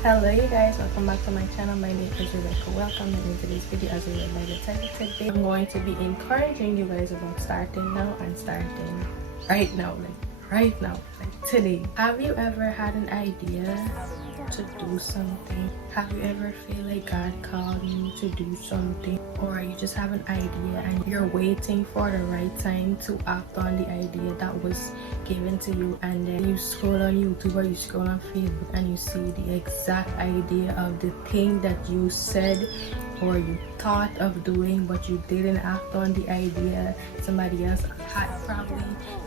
Hello you guys, welcome back to my channel. My name is Rebecca. Welcome in today's video. As you read by the title today, I'm going to be encouraging you guys about starting now and starting right now, like today. Have you ever had an idea to do something? Have you ever feel like God called you to do something, or you just have an idea and you're waiting for the right time to act on the idea that was given to you, and then you scroll on YouTube or you scroll on Facebook and you see the exact idea of the thing that you said or you thought of doing, but you didn't act on the idea. Somebody else had probably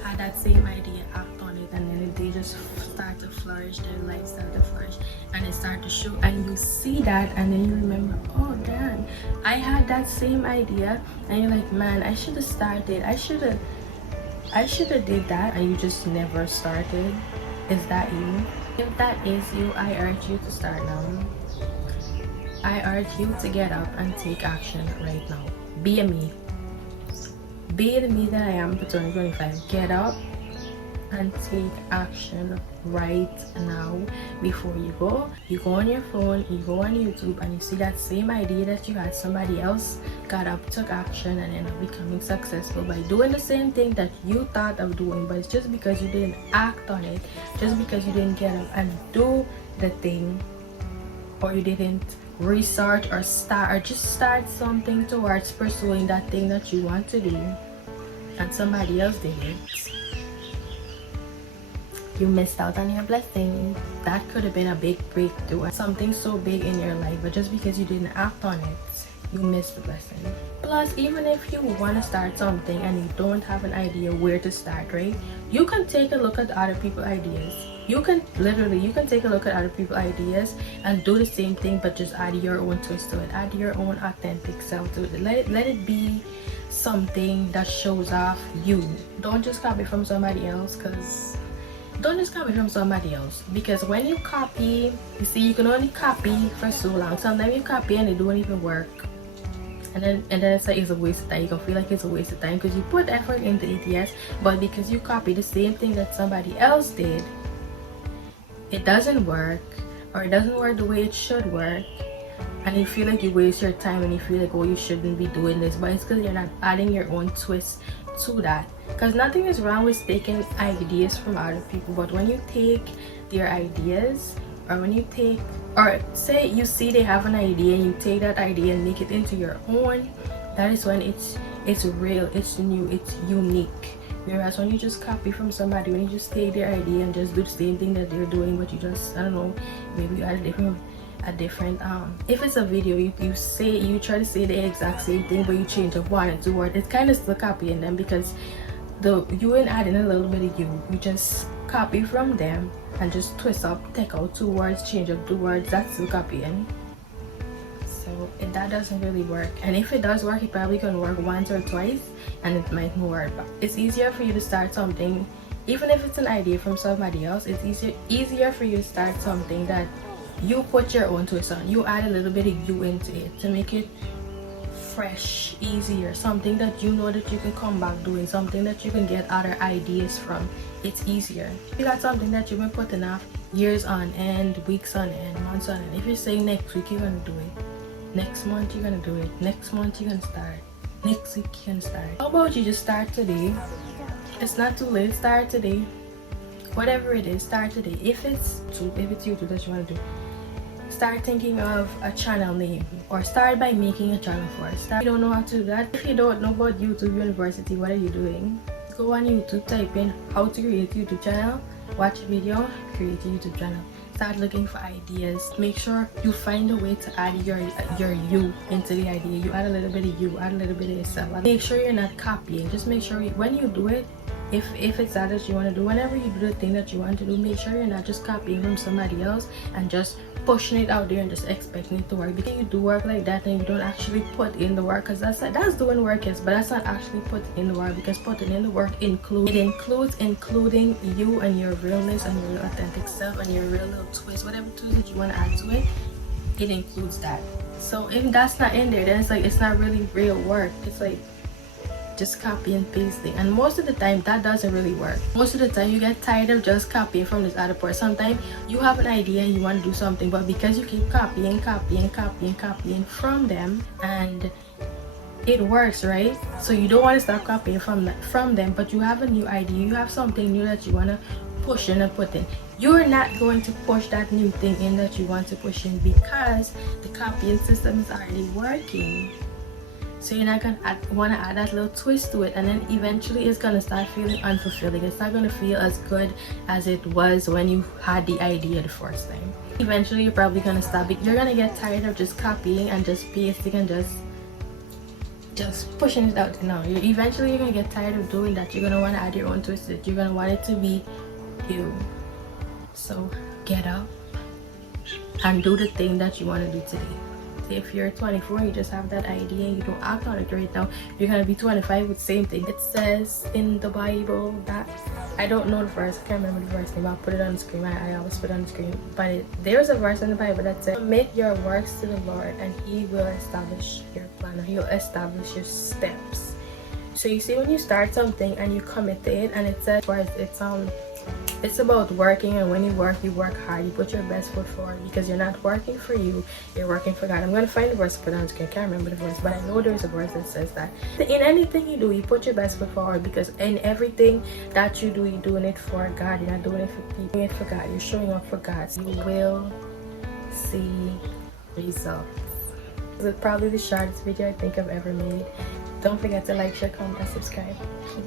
had that same idea, act on it, and then they just start to flourish, their life start to flourish, and it start to show, and you see that, and then you remember, oh damn, I had that same idea, and you're like, man, I should have started, I should have did that, and you just never started. Is that you? If that is you, I urge you to start now. I urge you to get up and take action right now. Be a me. Be the me that I am for 2025. Get up and take action right now. Before you go on your phone, you go on YouTube, and you see that same idea that you had, somebody else got up, took action, and ended up becoming successful by doing the same thing that you thought of doing, but it's just because you didn't act on it, just because you didn't get up and do the thing, or you didn't research or just start something towards pursuing that thing that you want to do, and somebody else did it. You missed out on your blessing. That could have been a big breakthrough, something so big in your life, but just because you didn't act on it, you missed the blessing. Plus, even if you want to start something and you don't have an idea where to start, right, you can take a look at other people's ideas. You can take a look at other people's ideas and do the same thing, but just add your own twist to it, add your own authentic self to it. Let it be something that shows off you. Don't just copy from somebody else, because when you copy, you see, you can only copy for so long. Sometimes you copy and it don't even work, and then it's like it's a waste of time. You can feel like it's a waste of time because you put effort into it, yes, but because you copy the same thing that somebody else did, it doesn't work, or it doesn't work the way it should work, and you feel like you waste your time, and you feel like, oh, you shouldn't be doing this, but it's because you're not adding your own twist to that. Because nothing is wrong with taking ideas from other people, but when you take their ideas, or when you take, or say you see they have an idea and you take that idea and make it into your own, that is when it's real, it's new, it's unique. Whereas when you just copy from somebody, when you just take their idea and just do the same thing that they're doing, but you just, I don't know, maybe you add a different if it's a video, you try to say the exact same thing, but you change up one and two words, it's kind of still copying them, because you ain't adding a little bit of you just copy from them and just twist up, take out two words, change up two words, that's still copying. So that doesn't really work, and if it does work, it probably can work once or twice and it might work. It's easier for you to start something, even if it's an idea from somebody else, it's easier for you to start something that you put your own twist on, you add a little bit of you into it to make it fresh, easier, something that you know that you can come back doing, something that you can get other ideas from. It's easier. If you got something that you've been putting off years on end, weeks on end, months on end, if you're saying next week you're gonna do it, next month you're gonna do it, next month you're gonna start, next week you're gonna start, how about you just start today? It's not too late. Start today. Whatever it is, start today. If it's YouTube that you want to do, start thinking of a channel name, or start by making a channel first. You don't know how to do that. If you don't know about YouTube University, what are you doing? Go on YouTube, type in how to create a YouTube channel, watch a video, create a YouTube channel. Start looking for ideas. Make sure you find a way to add your you into the idea. You add a little bit of you, add a little bit of yourself. Make sure you're not copying. Just make sure when you do it, if it's that you want to do, whenever you do the thing that you want to do, make sure you're not just copying from somebody else and just pushing it out there and just expecting it to work. Because you do work like that and you don't actually put in the work, because that's doing work, yes, but that's not actually put in the work, because putting in the work includes including you and your realness and your authentic self and your real little twist, whatever twist that you want to add to it, it includes that. So if that's not in there, then it's like it's not really real work. It's like just copy and pasting, and most of the time that doesn't really work. Most of the time you get tired of just copying from this other person. Sometimes you have an idea and you want to do something, but because you keep copying from them and it works, right? So you don't want to start copying from them, but you have a new idea, you have something new that you want to push in and put in. You're not going to push that new thing in that you want to push in because the copying system is already working. So you're not gonna want to add that little twist to it, and then eventually it's gonna start feeling unfulfilling. It's not gonna feel as good as it was when you had the idea the first time. Eventually you're probably gonna stop it. You're gonna get tired of just copying and just pasting and just pushing it out. No, eventually you're gonna get tired of doing that. You're gonna want to add your own twist to it. You're gonna want it to be you. So get up and do the thing that you want to do today. If you're 24 and you just have that idea and you don't act on it right now, you're gonna be 25 with the same thing. It says in the Bible that, I don't know the verse, I can't remember the verse name, I'll put it on the screen. I always put it on the screen, but there's a verse in the Bible that says, submit your works to the Lord and he will establish your plan, or he'll establish your steps. So you see, when you start something and you commit to it, and it says it's about working, and when you work hard, you put your best foot forward, because you're not working for you, you're working for God. I'm going to find the verse to put on the screen. I can't remember the verse, but I know there's a verse that says that in anything you do, you put your best foot forward, because in everything that you do, you're doing it for God. You're not doing it for people, you're doing it for God. You're showing up for God. So you will see results. This is probably the shortest video I think I've ever made. Don't forget to like, share, comment, and subscribe. Peace.